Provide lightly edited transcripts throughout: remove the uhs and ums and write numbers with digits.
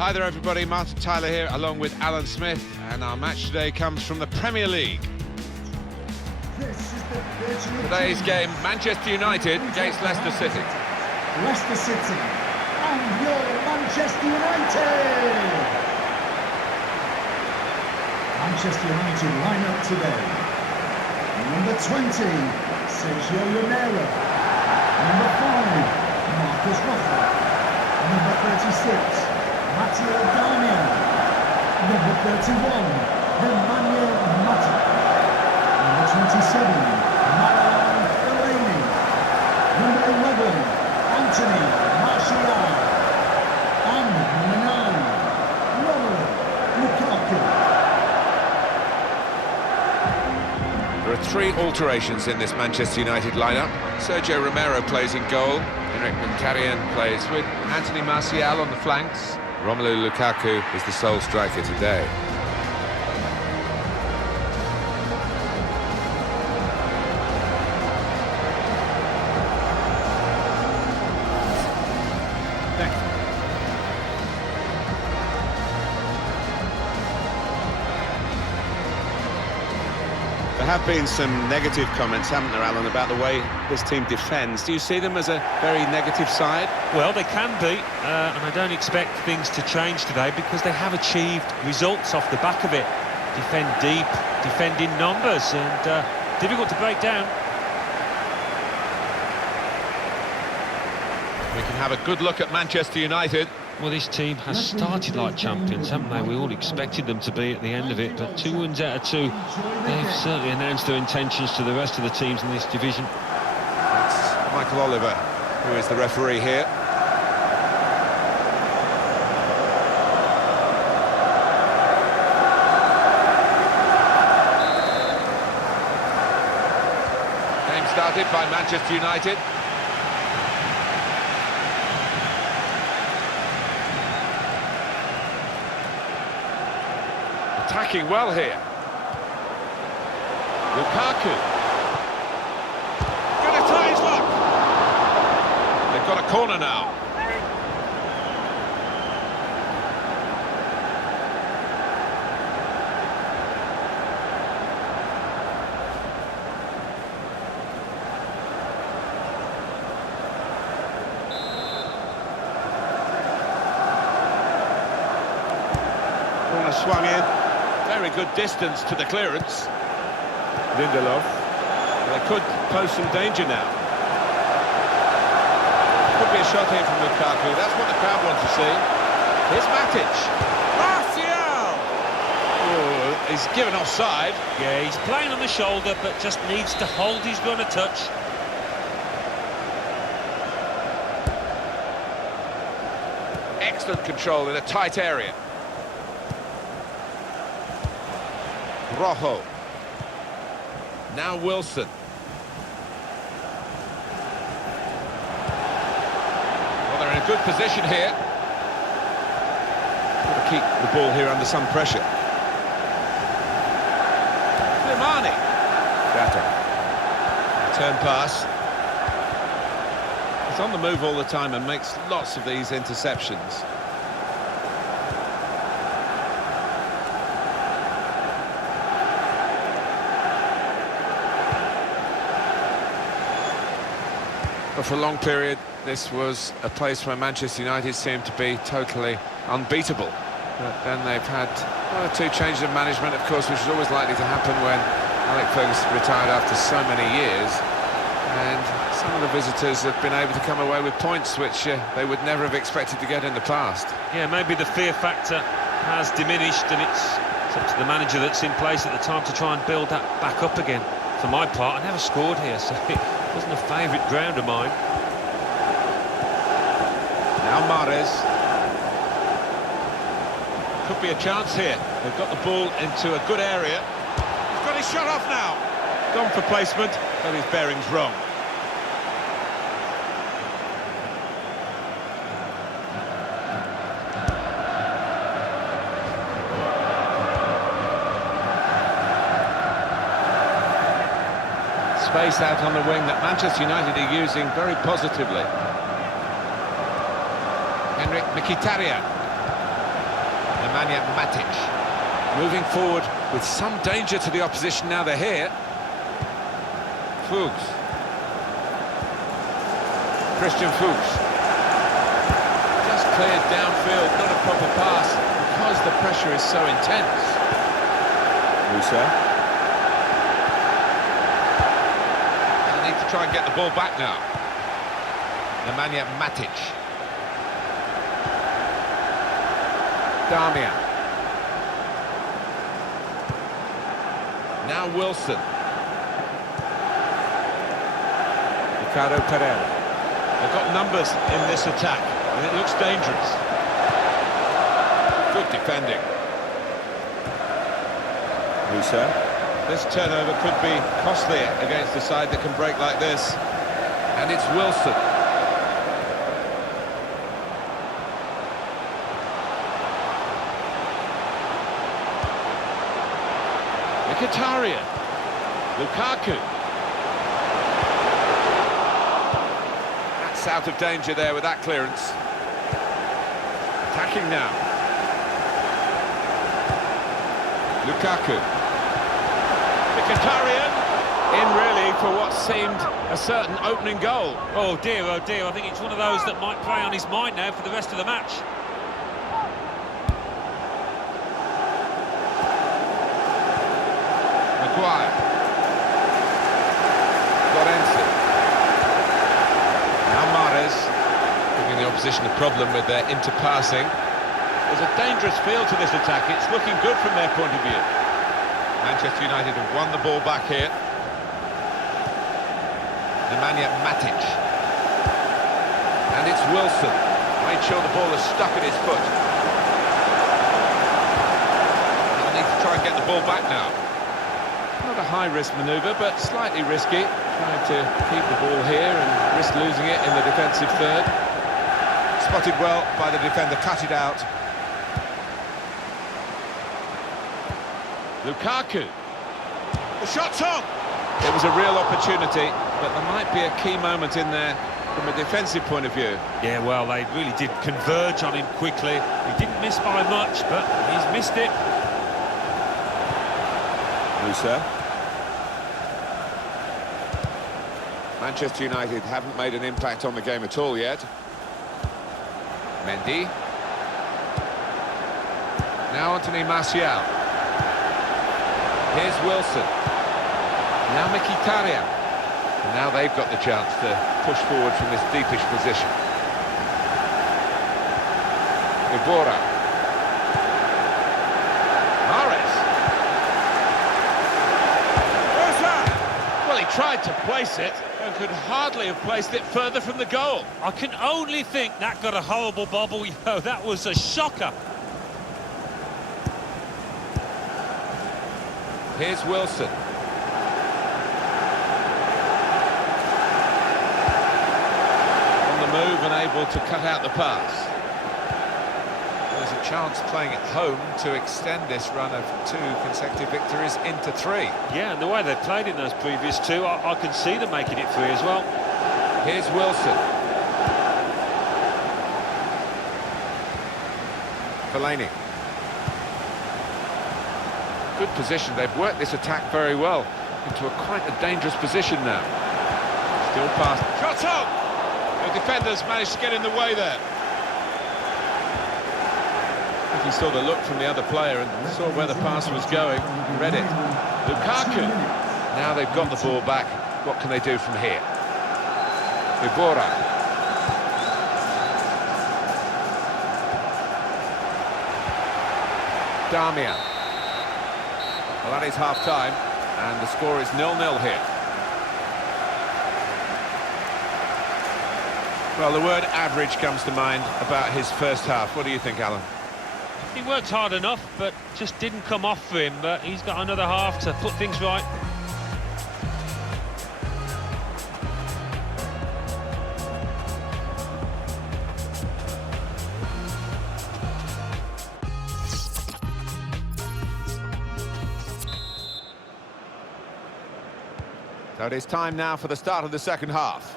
Hi there everybody, Martin Tyler here along with Alan Smith, and our match today comes from the Premier League. Today's game, Manchester United against Leicester City. Leicester City and your Manchester United! Manchester United line up today. Number 20, Sergio Romero. Number 5, Marcus Rashford. Number 36, Matteo Darmian. Number 31, Emmanuel Mata. Number 27, Marouane Fellaini. Number 11, Anthony Martial. And number 9, Romelu Lukaku. There are 3 alterations in this Manchester United lineup. Sergio Romero plays in goal. Kiinngg-B plays with Anthony Martial on the flanks. Romelu Lukaku is the sole striker today. There have been some negative comments, haven't there, Alan, about the way this team defends. Do you see them as a very negative side? Well, they can be, and I don't expect things to change today because they have achieved results off the back of it. Defend deep, defend in numbers, and difficult to break down. We can have a good look at Manchester United. Well, this team has started like champions, haven't they? We all expected them to be at the end of it, but 2 wins out of 2. They've certainly announced their intentions to the rest of the teams in this division. It's Michael Oliver who is the referee here. Game started by Manchester United. Attacking well here. Lukaku. Gonna try his luck. They've got a corner now. Corner swung in. Very good distance to the clearance. Lindelof. They could pose some danger now. Could be a shot here from Lukaku. That's what the crowd want to see. Here's Matic. Martial! Oh, he's given offside. Yeah, he's playing on the shoulder, but just needs to hold his gun a touch. Excellent control in a tight area. Rojo. Now Wilson. Well, they're in a good position here. Got to keep the ball here under some pressure. Limani. Better. Turn pass. He's on the move all the time and makes lots of these interceptions. But for a long period, this was a place where Manchester United seemed to be totally unbeatable. But then they've had 1 or 2 changes of management, of course, which is always likely to happen when Alex Ferguson retired after so many years. And some of the visitors have been able to come away with points which they would never have expected to get in the past. Yeah, maybe the fear factor has diminished, and it's up to the manager that's in place at the time to try and build that back up again. For my part, I never scored here, so it wasn't a favourite ground of mine. Now Mahrez. Could be a chance here. They've got the ball into a good area. He's got his shot off now. Gone for placement, but his bearing's wrong. Space out on the wing that Manchester United are using very positively. Kiinngg-B. Nemanja Matic. Moving forward with some danger to the opposition now they're here. Fuchs. Christian Fuchs. Just cleared downfield, not a proper pass, because the pressure is so intense. Musa. They need to try and get the ball back now. Nemanja Matic. Damian. Now Wilson. Ricardo Pereira. They've got numbers in this attack, and it looks dangerous. Good defending. Musa. This turnover could be costly against a side that can break like this. And it's Wilson. Mkhitaryan. Lukaku. That's out of danger there with that clearance. Attacking now. Lukaku. Mkhitaryan. In really for what seemed a certain opening goal. Oh dear, I think it's one of those that might play on his mind now for the rest of the match. Maguire. Lorenzo. Now Mahrez, giving the opposition a problem with their interpassing. There's a dangerous feel to this attack. It's looking good from their point of view. Manchester United have won the ball back here. Nemanja Matic. And it's Wilson. Made sure the ball is stuck at his foot. They need to try and get the ball back now. Not a high-risk manoeuvre, but slightly risky. Trying to keep the ball here and risk losing it in the defensive third. Spotted well by the defender, cut it out. Lukaku. The shot's on! It was a real opportunity, but there might be a key moment in there from a defensive point of view. Yeah, well, they really did converge on him quickly. He didn't miss by much, but he's missed it. Musa. Manchester United haven't made an impact on the game at all yet. Mendy. Now Anthony Martial. Here's Wilson. Now Mkhitaryan. And now they've got the chance to push forward from this deepish position. Ibora. Mahrez. Well, he tried to place it and could hardly have placed it further from the goal. I can only think that got a horrible bobble. Yo, that was a shocker. Here's Wilson. On the move and able to cut out the pass. There's a chance playing at home to extend this run of 2 consecutive victories into 3. Yeah, and the way they played in those previous 2, I can see them making it 3 as well. Here's Wilson. Fellaini. Good position. They've worked this attack very well into quite a dangerous position now. Still past. Shot on! The defenders managed to get in the way there. I think he saw the look from the other player and saw where the pass was going. Read it. Lukaku. Now they've got the ball back. What can they do from here? Ibora. Damian. Well, that is half-time, and the score is 0-0 here. Well, the word average comes to mind about his first half. What do you think, Alan? He worked hard enough, but just didn't come off for him. But he's got another half to put things right. So it is time now for the start of the second half.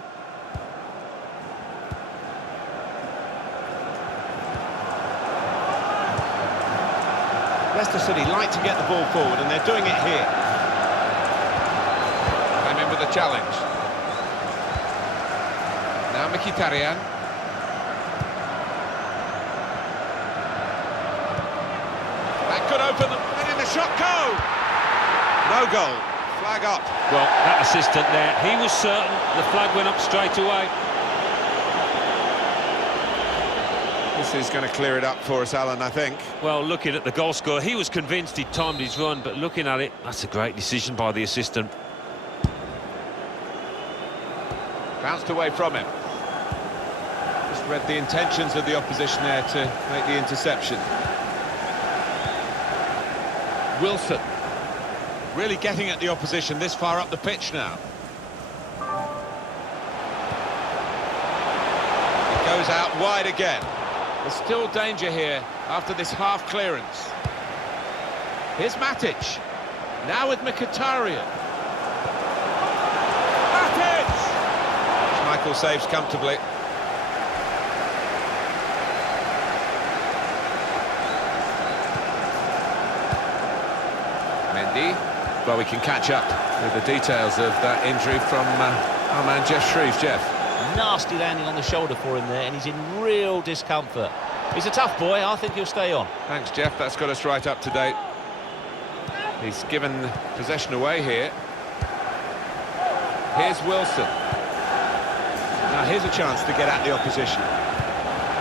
Leicester City like to get the ball forward, and they're doing it here. Came in with a challenge. Now Mkhitaryan. That could open them. And in the shot, go! No goal. Flag up. Well, that assistant there, he was certain the flag went up straight away. This is going to clear it up for us, Alan, I think. Well, looking at the goal score, he was convinced he'd timed his run, but looking at it, that's a great decision by the assistant. Bounced away from him. Just read the intentions of the opposition there to make the interception. Wilson. Really getting at the opposition this far up the pitch now. It goes out wide again. There's still danger here after this half clearance. Here's Matic. Now with Mkhitaryan. Matic! Michael saves comfortably. Mendy. Well, we can catch up with the details of that injury from our man Jeff Shreves. Jeff. Nasty landing on the shoulder for him there, and he's in real discomfort. He's a tough boy. I think he'll stay on. Thanks, Jeff. That's got us right up to date. He's given possession away here. Here's Wilson. Now here's a chance to get at the opposition.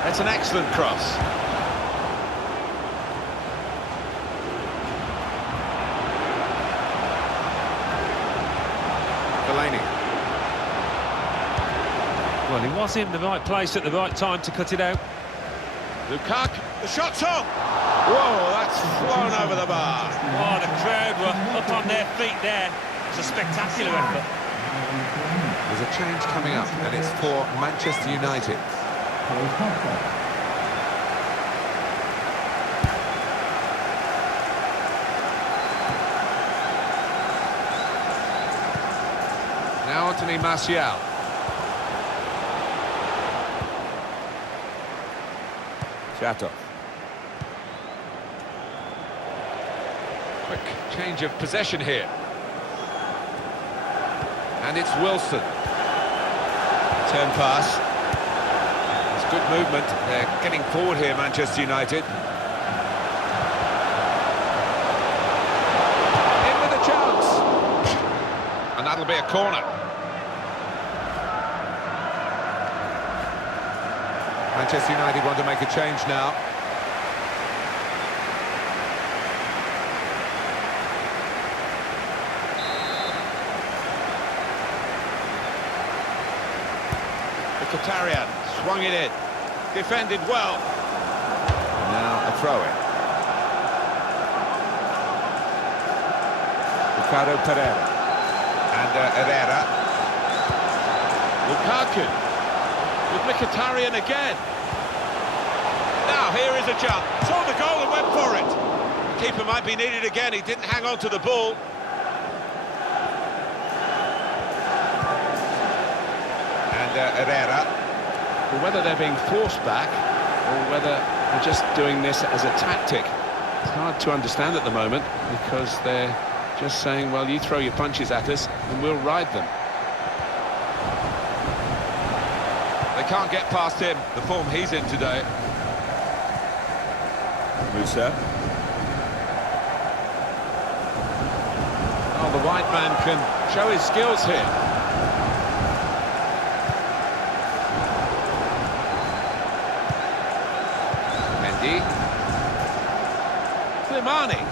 That's an excellent cross. Delaney. Well, he was in the right place at the right time to cut it out. Lukaku, the shot's on! Whoa, that's flown over the bar. Oh, the crowd were up on their feet there. It's a spectacular effort. There's a change coming up, and it's for Manchester United. Now Anthony Martial. Chato. Quick change of possession here. And it's Wilson. Turn pass. It's good movement. They're getting forward here, Manchester United. In with a chance. And that'll be a corner. Manchester United want to make a change now. Mkhitaryan swung it in. Defended well. Now a throw-in. Ricardo Pereira. And Herrera. Lukaku with Mkhitaryan again. Now here is a chance. Saw the goal and went for it. The keeper might be needed again. He didn't hang on to the ball. And Herrera. Well, whether they're being forced back or whether they're just doing this as a tactic, it's hard to understand at the moment, because they're just saying, well, you throw your punches at us and we'll ride them. They can't get past him, the form he's in today. Musa. Oh, the white man can show his skills here. Mendy. Slimani.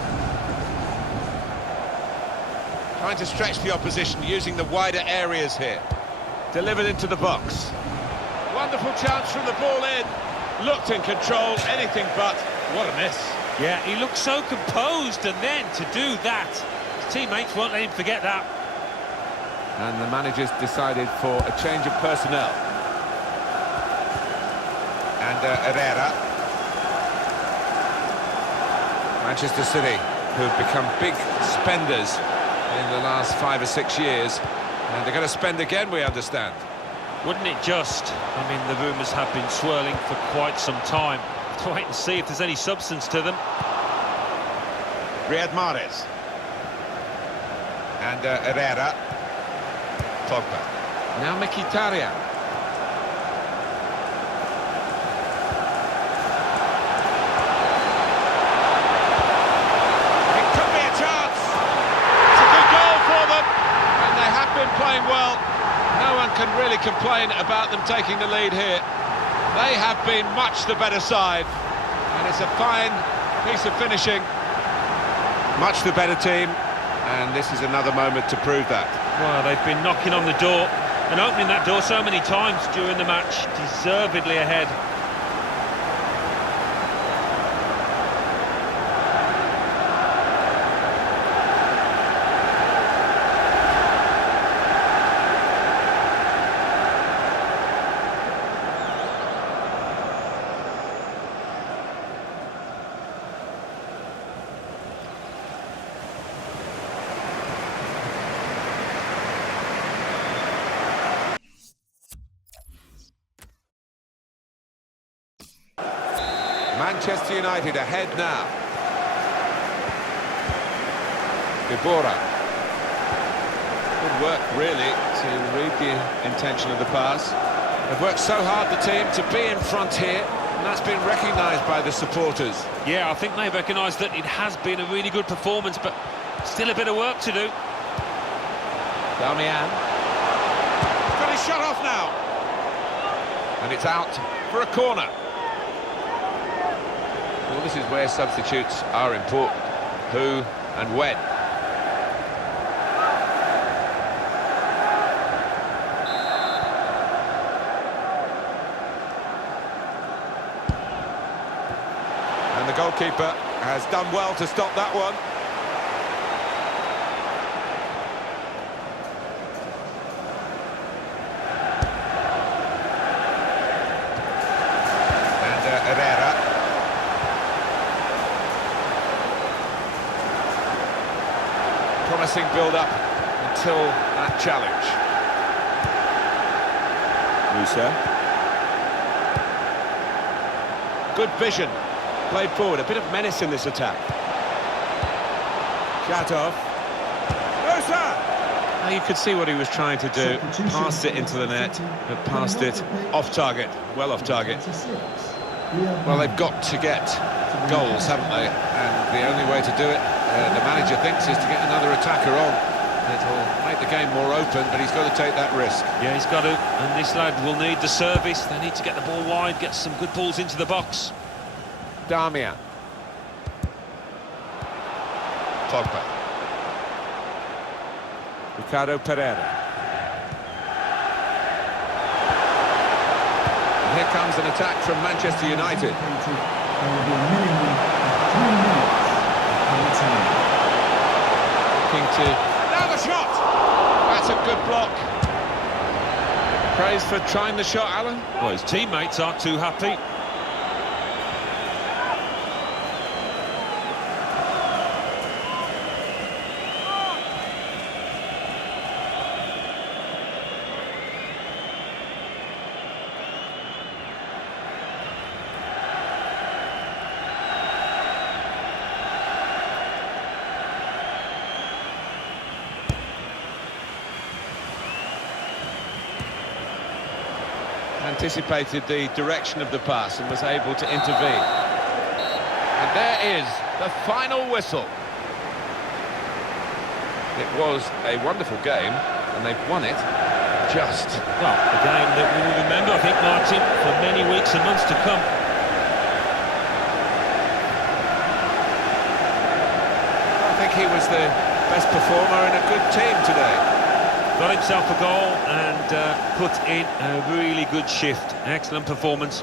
Trying to stretch the opposition, using the wider areas here. Delivered into the box. Wonderful chance from the ball in. Looked in control, anything but. What a miss. Yeah, he looked so composed, and then to do that, his teammates won't let him forget that. And the manager's decided for a change of personnel. And Herrera. Manchester City, who've become big spenders in the last 5 or 6 years. And they're going to spend again, we understand. Wouldn't it just? I mean, the rumours have been swirling for quite some time. To wait and see if there's any substance to them. Riyad Mahrez. And Herrera. Pogba. Now Mkhitaryan. It could be a chance. It's a good goal for them. And they have been playing well. No one can really complain about them taking the lead here. They have been much the better side. And it's a fine piece of finishing. Much the better team. And this is another moment to prove that. Well, they've been knocking on the door and opening that door so many times during the match. Deservedly ahead. Manchester United ahead now. Ibora. Good work, really, to read the intention of the pass. They've worked so hard, the team, to be in front here, and that's been recognised by the supporters. Yeah, I think they've recognised that it has been a really good performance, but still a bit of work to do. Damian. He's got his shot off now. And it's out for a corner. Well, this is where substitutes are important. Who and when. And the goalkeeper has done well to stop that one. And Herrera. Promising build-up until that challenge. Musa. Good vision. Played forward. A bit of menace in this attack. Shatov. Musa! Now you could see what he was trying to do. Passed it into the net, but passed it off target. Well off target. Well, they've got to get goals, haven't they? And the only way to do it, the manager thinks, is to get another attacker on. It'll make the game more open, but he's got to take that risk. Yeah, he's got to, and this lad will need the service. They need to get the ball wide, get some good balls into the box. Damian. Pogba. Ricardo Pereira. And here comes an attack from Manchester United. There will be a minimum of 3 minutes of time. Looking to... Now the shot! That's a good block. Praise for trying the shot, Alan. Well, his teammates aren't too happy. Anticipated the direction of the pass and was able to intervene. And there is the final whistle. It was a wonderful game, and they've won it just. Well, a game that we will remember, I think, Martin, for many weeks and months to come. I think he was the best performer in a good team today. Got himself a goal and put in a really good shift. Excellent performance.